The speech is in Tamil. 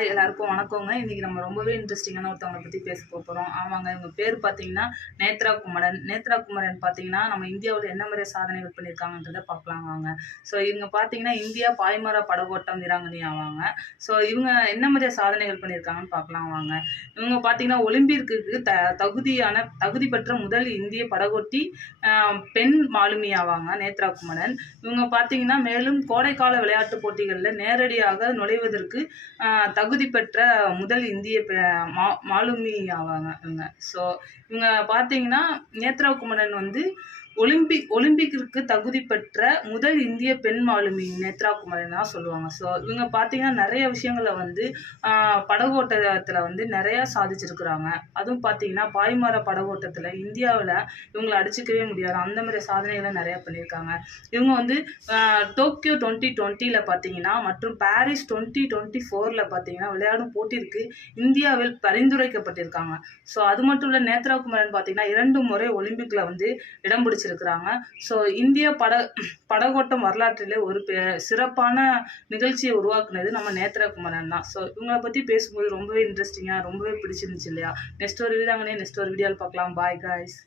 ஹாய் எல்லாருக்கும் வணக்கங்க. இன்றைக்கி நம்ம ரொம்பவே இன்ட்ரெஸ்டிங்கான ஒருத்தவங்களை பற்றி பேச போகிறோம். ஆமாங்க, இவங்க பேர் பார்த்தீங்கன்னா நேத்ரா குமரன். நேத்ரா குமரன் பார்த்தீங்கன்னா நம்ம இந்தியாவில் என்ன மாதிரி சாதனைகள் பண்ணியிருக்காங்கன்றதை பார்க்கலாம் வாங்க. ஸோ இவங்க பார்த்தீங்கன்னா இந்தியா பாய்மர படகோட்டம் வீராங்கனை ஆவாங்க. ஸோ இவங்க என்ன மாதிரி சாதனைகள் பண்ணியிருக்காங்கன்னு பார்க்கலாம் வாங்க. இவங்க பார்த்தீங்கன்னா ஒலிம்பிக்கு தகுதி பெற்ற முதல் இந்திய படகோட்டி பெண் மாலுமி ஆவாங்க நேத்ரா குமரன். இவங்க பார்த்தீங்கன்னா மேலும் கோடைக்கால விளையாட்டுப் போட்டிகளில் நேரடியாக நுழைவதற்கு தகுதி பெற்ற முதல் இந்திய மாலுமி ஆவாங்க இவங்க. ஸோ இவங்க பார்த்தீங்கன்னா நேத்ரா குமரன் வந்து ஒலிம்பிக்கிற்கு தகுதி பெற்ற முதல் இந்திய பெண் மாலுமி நேத்ரா குமரன் தான் சொல்லுவாங்க. ஸோ இவங்க பார்த்தீங்கன்னா நிறைய விஷயங்களை வந்து படகோட்டத்தில் வந்து நிறையா சாதிச்சிருக்கிறாங்க. அதுவும் பார்த்தீங்கன்னா பாய்மர படகோட்டத்தில் இந்தியாவில் இவங்களை அடிச்சுக்கவே முடியாது, அந்த மாதிரி சாதனைகளை நிறையா பண்ணியிருக்காங்க. இவங்க வந்து டோக்கியோ 2020 பார்த்தீங்கன்னா மற்றும் பாரிஸ் 2024 பார்த்தீங்கன்னா விளையாடும் போட்டிற்கு இந்தியாவில் பரிந்துரைக்கப்பட்டிருக்காங்க. ஸோ அது மட்டும் இல்லை, நேத்ரா குமரன் பார்த்தீங்கன்னா 2 முறை ஒலிம்பிக்கில் வந்து இடம் பிடிச்சிருக்கிறாங்க. ஸோ இந்திய படகோட்டம் வரலாற்றிலே ஒரு சிறப்பான நிகழ்ச்சியை உருவாக்குனது நம்ம நேத்ரா குமரன் தான். ஸோ இவங்களை பற்றி பேசும்போது ரொம்பவே இன்ட்ரெஸ்டிங்காக ரொம்பவே பிடிச்சிருந்துச்சு இல்லையா? நெக்ஸ்ட் ஒரு வீடியோவில் பார்க்கலாம். Bye guys.